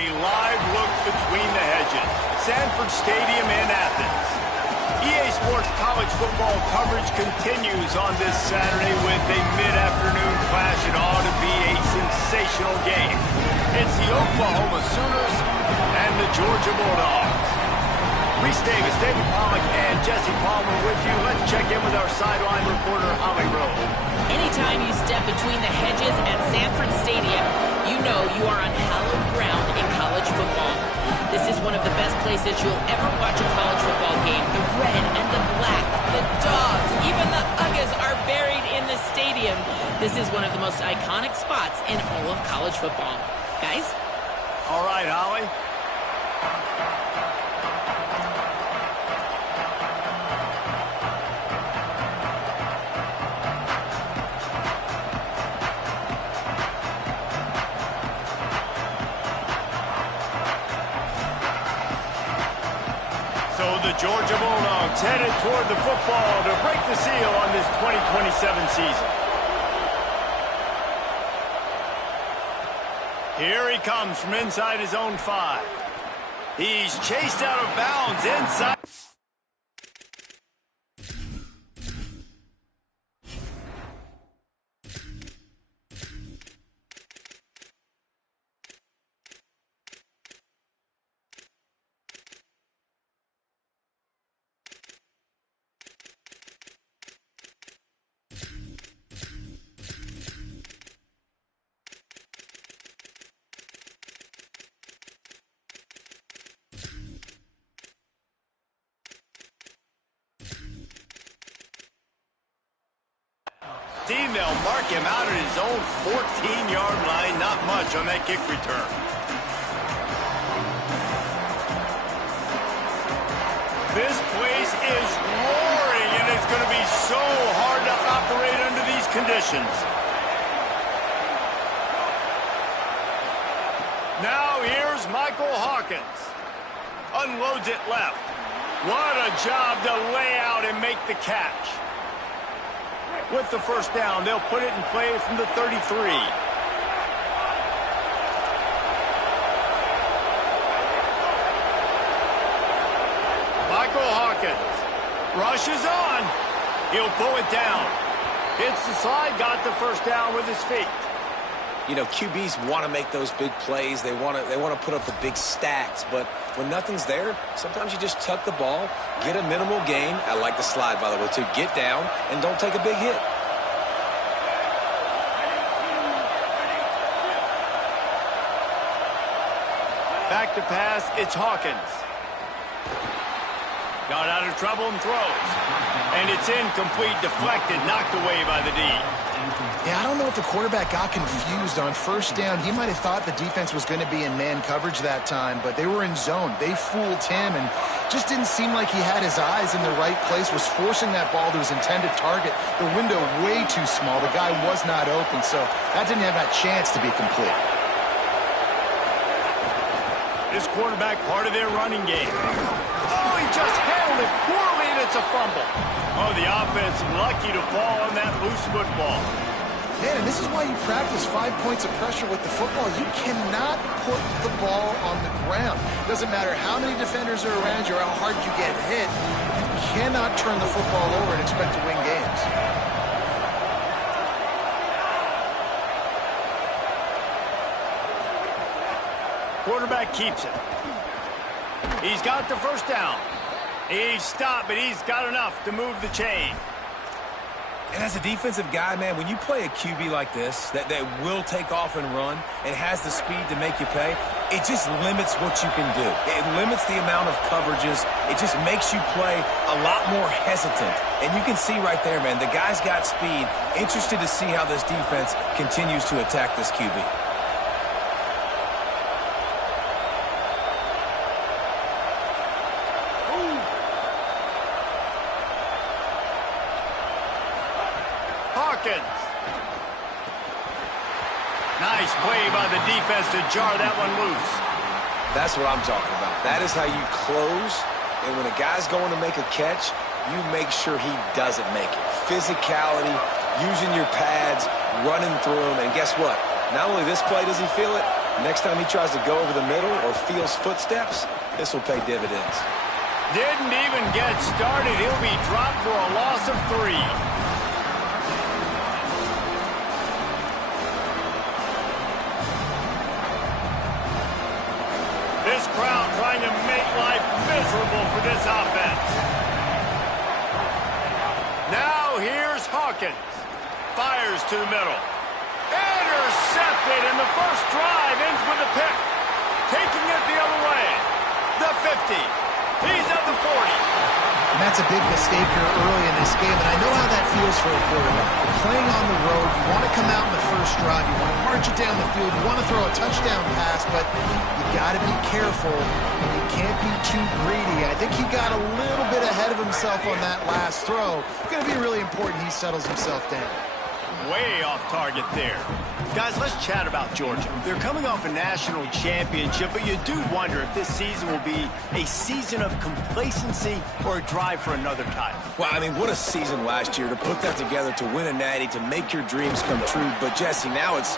A live look between the hedges. Sanford Stadium in Athens. EA Sports college football coverage continues on this Saturday with a mid-afternoon clash. It ought to be a sensational game. It's the Oklahoma Sooners and the Georgia Bulldogs. Reese Davis, David Pollack, and Jesse Palmer with you. Let's check in with our sideline reporter, Holly Rowe. Anytime you step between the hedges at Sanford Stadium, you know you are on hallowed ground in college football. This is one of the best places you'll ever watch a college football game. The red and the black, the dogs, even the Uggas are buried in the stadium. This is one of the most iconic spots in all of college football. Guys? All right, Holly. So the Georgia Bulldogs headed toward the football to break the seal on this 2027 season. Here he comes from inside his own 5. He's chased out of bounds inside. They'll mark him out at his own 14-yard line. Not much on that kick return. This place is roaring, and it's going to be so hard to operate under these conditions. Now here's Michael Hawkins. Unloads it left. What a job to lay out and make the catch. With the first down, they'll put it in play from the 33. Michael Hawkins rushes on. He'll pull it down. Hits the slide, got the first down with his feet. You know, QBs want to make those big plays. They want to put up the big stats. But when nothing's there, sometimes you just tuck the ball, get a minimal gain. I like the slide, by the way, too. Get down and don't take a big hit. Back to pass, it's Hawkins. Got out of trouble and throws. And it's incomplete, deflected, knocked away by the D. Yeah, I don't know if the quarterback got confused on first down. He might have thought the defense was going to be in man coverage that time, but they were in zone. They fooled him and just didn't seem like he had his eyes in the right place, was forcing that ball to his intended target. The window way too small. The guy was not open, so that didn't have that chance to be complete. This quarterback part of their running game. Oh, he just handled it poorly, and it's a fumble. Oh, the offense lucky to fall on that loose football. Man, and this is why you practice 5 points of pressure with the football. You cannot put the ball on the ground. Doesn't matter how many defenders are around you or how hard you get hit. You cannot turn the football over and expect to win games. Quarterback keeps it. He's got the first down. He's stopped, but he's got enough to move the chain. And as a defensive guy, man, when you play a QB like this that will take off and run and has the speed to make you pay, it just limits what you can do. It limits the amount of coverages. It just makes you play a lot more hesitant. And you can see right there, man, the guy's got speed. Interested to see how this defense continues to attack this QB. Hawkins. Nice play by the defense to jar that one loose. That's what I'm talking about. That is how you close. And when a guy's going to make a catch, you make sure he doesn't make it. Physicality, using your pads, running through them. And guess what? Not only this play does he feel it, Next time he tries to go over the middle or feels footsteps, this will pay dividends. Didn't even get started. He'll be dropped for a loss of 3. This crowd trying to make life miserable for this offense. Now here's Hawkins. Fires to the middle. Intercepted, and the first drive ends with a pick. Taking it the other way. The 50. He's at the 40. And that's a big mistake here early in this game, and I know how that feels for a quarterback. You're playing on the road, you want to come out in the first drive, you want to march it down the field, you want to throw a touchdown pass, but you got to be careful. You can't be too greedy. I think he got a little bit ahead of himself on that last throw. It's going to be really important he settles himself down. Way off target there. Guys, let's chat about Georgia. They're coming off a national championship, but you do wonder if this season will be a season of complacency or a drive for another title. Well, I mean, what a season last year to put that together, to win a natty, to make your dreams come true. But, Jesse, now it's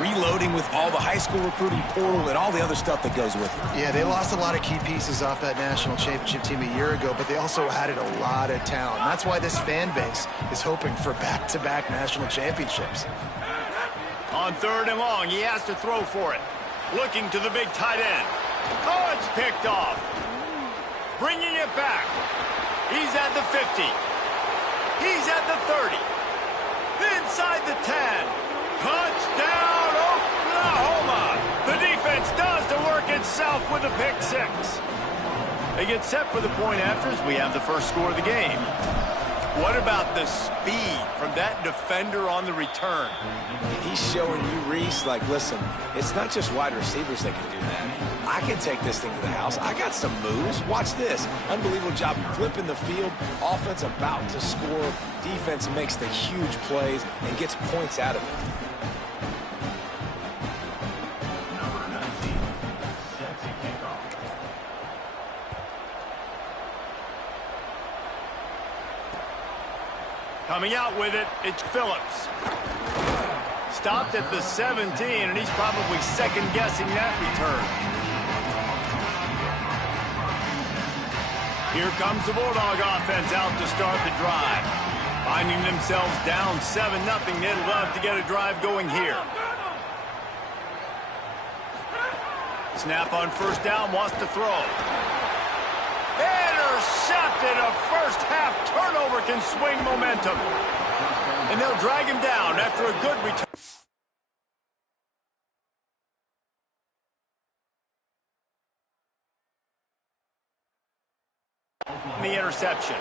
reloading with all the high school recruiting portal and all the other stuff that goes with it. Yeah, they lost a lot of key pieces off that national championship team a year ago, but they also added a lot of talent. That's why this fan base is hoping for back-to-back national championships. On 3rd and long, he has to throw for it. Looking to the big tight end. Oh, it's picked off. Bringing it back. He's at the 50. He's at the 30. Inside the 10. Touchdown, Oklahoma. The defense does the work itself with a pick 6. They get set for the point afters. We have the first score of the game. What about the speed from that defender on the return? He's showing you, Reese, like, listen, it's not just wide receivers that can do that. I can take this thing to the house. I got some moves. Watch this. Unbelievable job flipping the field. Offense about to score. Defense makes the huge plays and gets points out of it. Coming out with it, it's Phillips. Stopped at the 17, and he's probably second-guessing that return. Here comes the Bulldog offense out to start the drive. Finding themselves down 7-0, they'd love to get a drive going here. Snap on first down, wants to throw. Intercepted. A first-half turnover can swing momentum. And they'll drag him down after a good return. The interception.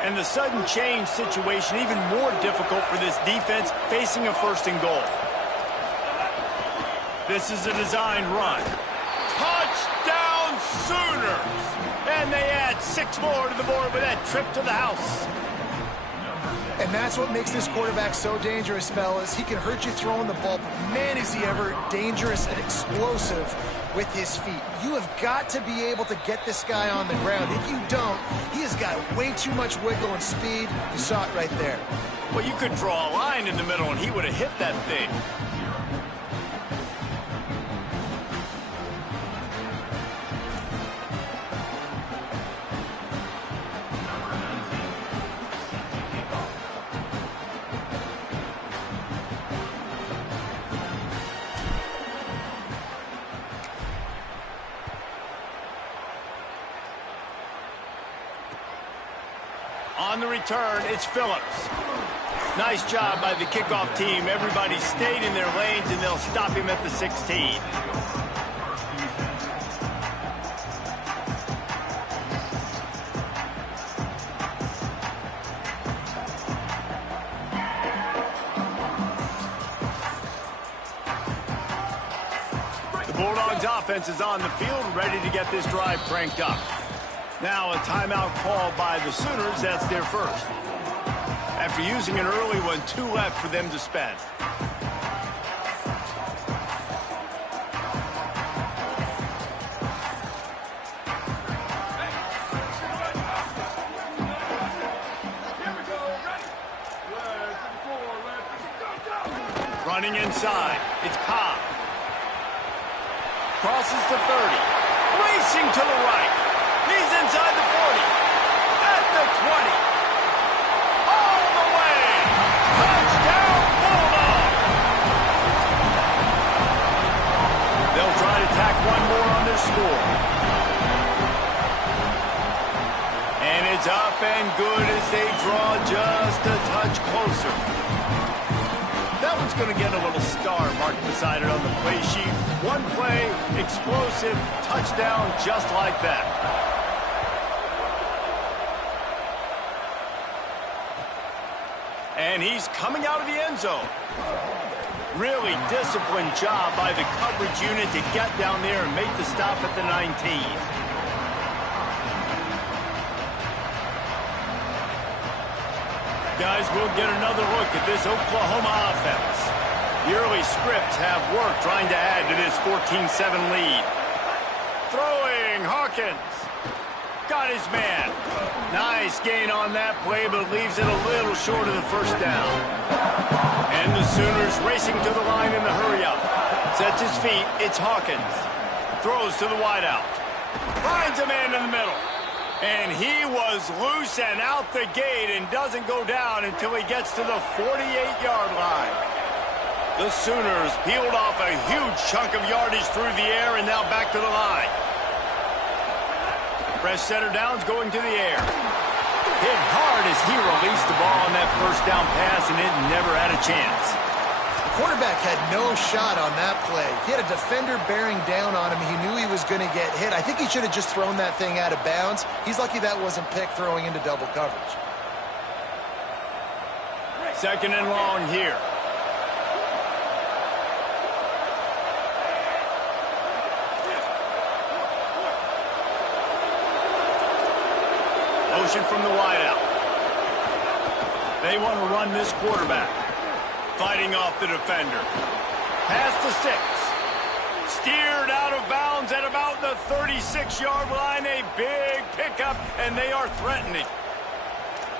And the sudden change situation even more difficult for this defense facing a 1st and goal. This is a designed run. Touchdown Sooners! And they add 6 more to the board with that trip to the house. And that's what makes this quarterback so dangerous, fellas. He can hurt you throwing the ball, but man, is he ever dangerous and explosive with his feet. You have got to be able to get this guy on the ground. If you don't, he has got way too much wiggle and speed. You saw it right there. Well, you could draw a line in the middle, and he would have hit that thing. On the return, it's Phillips. Nice job by the kickoff team. Everybody stayed in their lanes, and they'll stop him at the 16. The Bulldogs offense is on the field, ready to get this drive cranked up. Now a timeout called by the Sooners. That's their first. After using an early one, 2 left for them to spend. Running inside, it's Cobb. Crosses the 30. Racing to the right. He's inside the 40. At the 20. All the way. Touchdown, Bulldog. They'll try to tack one more on their score. And it's up and good as they draw just a touch closer. That one's going to get a little star marked beside it on the play sheet. One play, explosive, touchdown just like that. And he's coming out of the end zone. Really disciplined job by the coverage unit to get down there and make the stop at the 19. Guys, we'll get another look at this Oklahoma offense. The early scripts have worked trying to add to this 14-7 lead. Throwing, Hawkins. Got his man. Nice gain on that play, but leaves it a little short of the first down. And the Sooners racing to the line in the hurry-up. Sets his feet, it's Hawkins. Throws to the wideout. Finds a man in the middle. And he was loose and out the gate and doesn't go down until he gets to the 48-yard line. The Sooners peeled off a huge chunk of yardage through the air and now back to the line. Fresh center downs going to the air. Hit hard as he released the ball on that first down pass, and it never had a chance. Quarterback had no shot on that play. He had a defender bearing down on him. He knew he was going to get hit. I think he should have just thrown that thing out of bounds. He's lucky that wasn't picked throwing into double coverage. Second and long here. Motion from the wideout. They want to run this quarterback. Fighting off the defender. Past the 6. Steered out of bounds at about the 36-yard line. A big pickup, and they are threatening.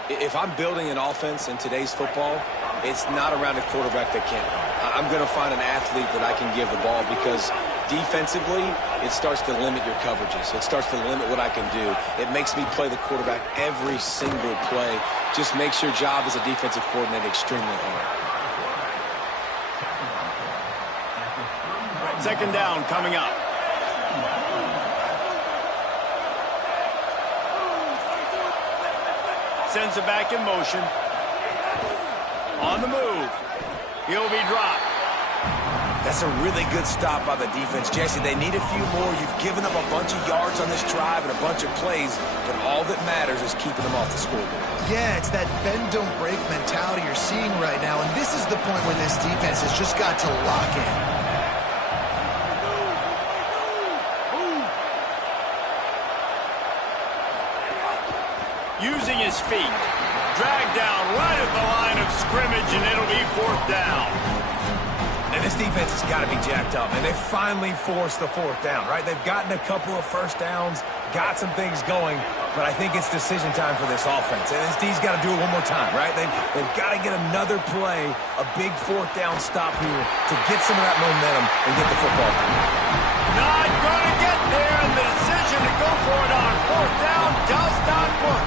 If I'm building an offense in today's football, it's not around a quarterback that can't run. I'm going to find an athlete that I can give the ball because defensively, it starts to limit your coverages. It starts to limit what I can do. It makes me play the quarterback every single play. Just makes your job as a defensive coordinator extremely hard. Second down coming up. Sends it back in motion. On the move. He'll be dropped. That's a really good stop by the defense. Jesse, they need a few more. You've given them a bunch of yards on this drive and a bunch of plays, but all that matters is keeping them off the scoreboard. Yeah, it's that bend, don't break mentality you're seeing right now, and this is the point where this defense has just got to lock in. Using his feet. Dragged down right at the line of scrimmage, and it'll be fourth down. And this defense has got to be jacked up, and they finally forced the fourth down, right? They've gotten a couple of first downs, got some things going, but I think it's decision time for this offense. And this D's got to do it one more time, right? They've got to get another play, a big fourth down stop here to get some of that momentum and get the football back. Not going to get there, and the decision to go for it on fourth down does not work.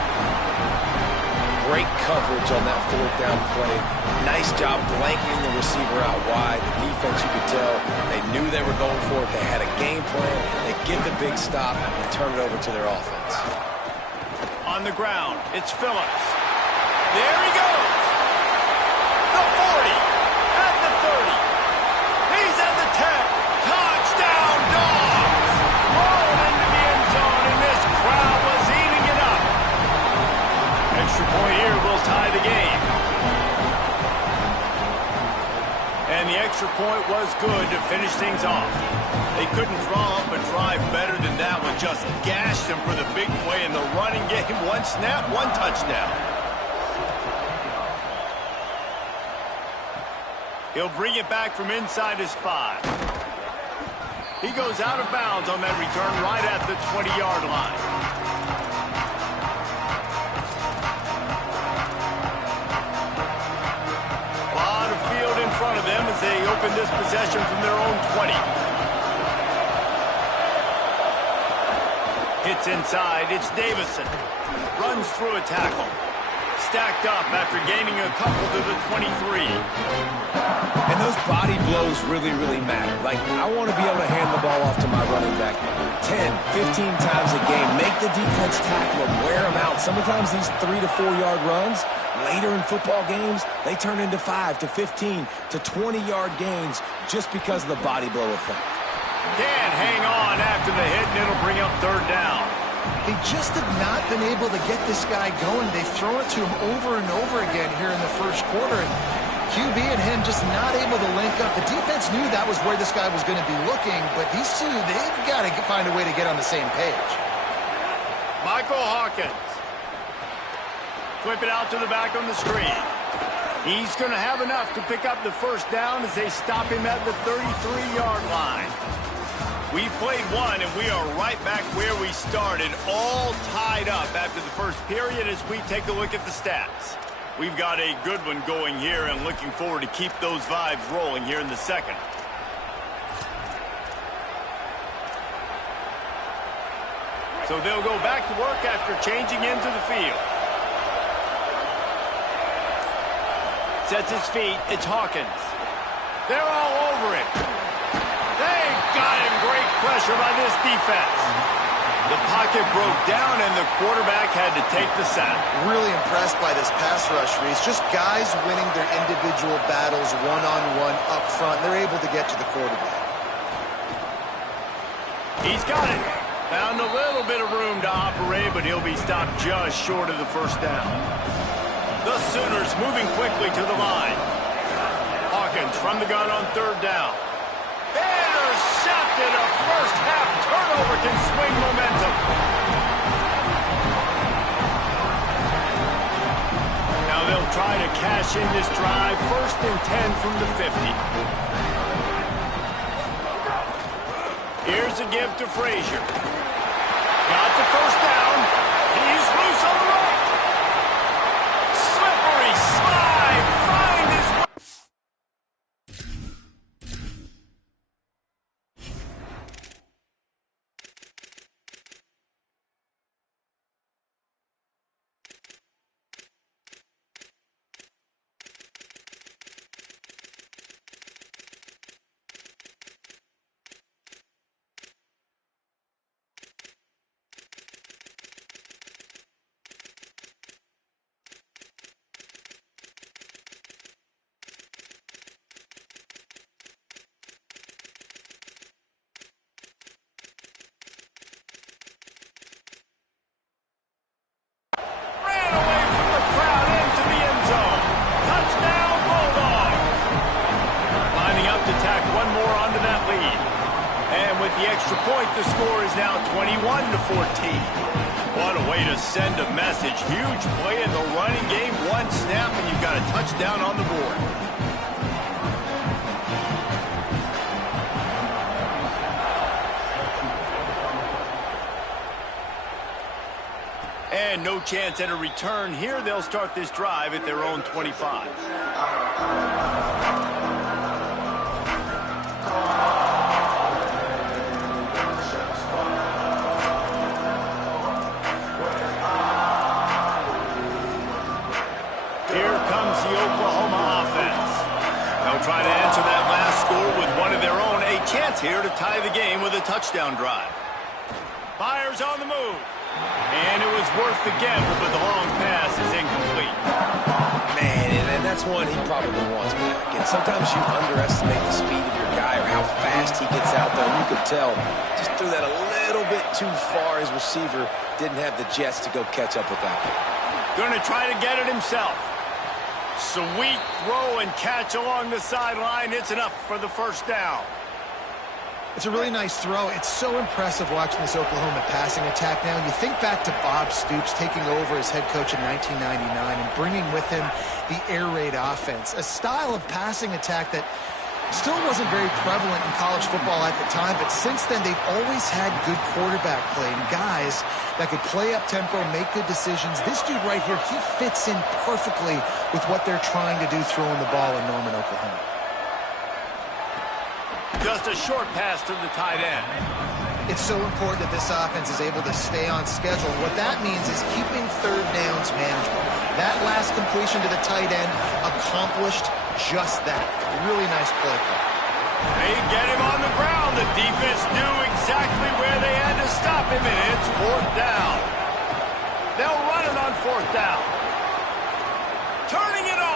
Great coverage on that fourth down play. Nice job blanketing the receiver out wide. The defense, you could tell, they knew they were going for it. They had a game plan. They get the big stop and turn it over to their offense. On the ground, it's Phillips. There he goes. The 40. At the 30. He's at the 10. Touchdown, Dogs. Rolled into the end zone, and this crowd was eating it up. Extra point here will tie the game. And the extra point was good to finish things off. They couldn't draw up a drive better than that one. Just gashed them for the big play in the running game. One snap, one touchdown. He'll bring it back from inside his 5. He goes out of bounds on that return right at the 20-yard line. A lot of field in front of them as they open this possession from their own 20. Hits inside. It's Davison. Runs through a tackle. Stacked up after gaining a couple to the 23. And those body blows really, really matter. Like, I want to be able to hand the ball off to my running back 10, 15 times a game. Make the defense tackle them, wear them out. Sometimes these 3 to 4 yard runs, later in football games, they turn into 5 to 15 to 20 yard gains just because of the body blow effect. Can't hang on after the hit, and it'll bring up third down. They just have not been able to get this guy going. They've thrown it to him over and over again here in the first quarter. And QB and him just not able to link up. The defense knew that was where this guy was going to be looking, but these two, they've got to find a way to get on the same page. Michael Hawkins. Flip it out to the back on the screen. He's going to have enough to pick up the first down as they stop him at the 33-yard line. We've played one, and we are right back where we started, all tied up after the first period as we take a look at the stats. We've got a good one going here and looking forward to keep those vibes rolling here in the second. So they'll go back to work after changing into the field. Sets his feet. It's Hawkins. They're all over it. They got him. Great pressure by this defense. The pocket broke down, and the quarterback had to take the sack. Really impressed by this pass rush, Reese. Just guys winning their individual battles one-on-one up front. They're able to get to the quarterback. He's got it. Found a little bit of room to operate, but he'll be stopped just short of the first down. The Sooners moving quickly to the line. Hawkins from the gun on third down. Intercepted. A first-half turnover can swing momentum. Now they'll try to cash in this drive. 1st and 10 from the 50. Here's a give to Frazier. Got the first down. He's loose on the right. Slippery slide. Find his way. The extra point, the score is now 21-14. What a way to send a message. Huge play in the running game. One snap, and you've got a touchdown on the board. And no chance at a return here. They'll start this drive at their own 25. Try to answer that last score with one of their own. A chance here to tie the game with a touchdown drive. Fires on the move. And it was worth the gamble, but the long pass is incomplete. Man, and that's one he probably wants back. And sometimes you underestimate the speed of your guy or how fast he gets out there. You could tell just threw that a little bit too far. His receiver didn't have the jets to go catch up with that one. Going to try to get it himself. Sweet throw and catch along the sideline. It's enough for the first down. It's a really nice throw. It's so impressive watching this Oklahoma passing attack now. You think back to Bob Stoops taking over as head coach in 1999 and bringing with him the air raid offense, a style of passing attack that still wasn't very prevalent in college football at the time, but since then they've always had good quarterback play and guys that could play up tempo, make good decisions. This dude right here, he fits in perfectly with what they're trying to do throwing the ball in Norman, Oklahoma. just a short pass to the tight end. It's so important that this offense is able to stay on schedule. What that means is keeping third downs manageable. That last completion to the tight end accomplished just that. Really nice play call. They get him on the ground. The defense knew exactly where they had to stop him, and it's fourth down. They'll run it on fourth down. Turning it on.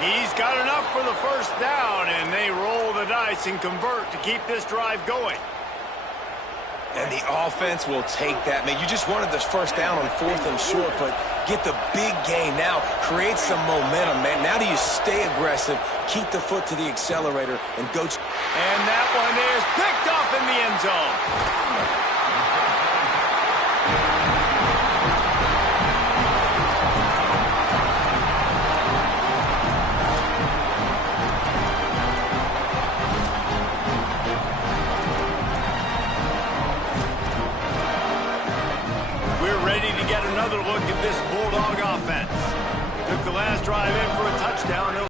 He's got enough for the first down, and they roll the dice and convert to keep this drive going. And the offense will take that, man. You just wanted this first down on fourth and short, but get the big gain now. Create some momentum, man. Now do you stay aggressive, keep the foot to the accelerator, and go. And that one is picked off in the end zone. Another look at this Bulldog offense. Took the last drive in for a touchdown.